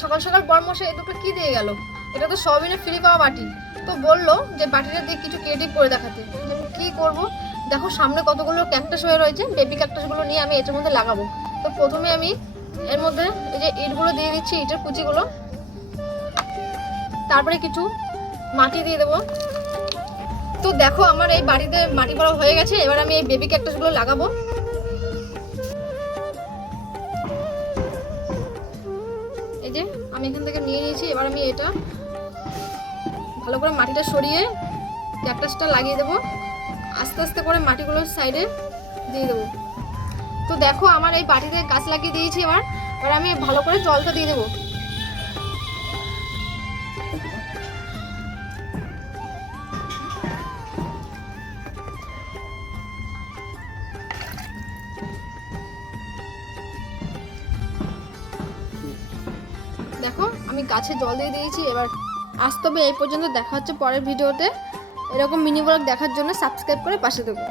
সকাল সকাল বরমশাই এই দুটো কি দিয়ে গেল? এটা তো সবিনে ফ্রি পাওয়া বাটি। তো বলল যে বাটিটা দিয়ে কিছু ক্রিয়েটিভ করে দেখাতে। কি করব? দেখো সামনে কতগুলো ক্যাকটাস হয়ে রয়েছে বেবি ক্যাকটাসগুলো নিয়ে আমি এটার মধ্যে লাগাবো। তো প্রথমে আমি এর মধ্যে এই যে ইটগুলো দিয়ে দিচ্ছি, ইটের কুচিগুলো। তারপরে কিছু মাটি দিয়ে দেবো। তো দেখো আমার এই বাড়িতে মাটি ভরা হয়ে গেছে, এবার আমি এই বেবি ক্যাকটাসগুলো লাগাবো। যে আমি এখান থেকে নিয়ে নিয়েছি, এবার আমি এটা ভালো করে মাটিটা সরিয়ে ক্যাকটাসটা লাগিয়ে দেবো। আস্তে আস্তে করে মাটিগুলোর সাইডে দিয়ে দেবো। তো দেখো আমার এই বাটিতে গাছ লাগিয়ে দিয়েছি এবার। এবার আমি ভালো করে জলটা দিয়ে দেবো। দেখো, আমি গাছে জল দিয়ে দিয়েছি, এবার আজ তবে এই পর্যন্ত দেখা হচ্ছে পরের ভিডিওতে। এরকম মিনি ব্লগ দেখার জন্য সাবস্ক্রাইব করে পাশে দেবো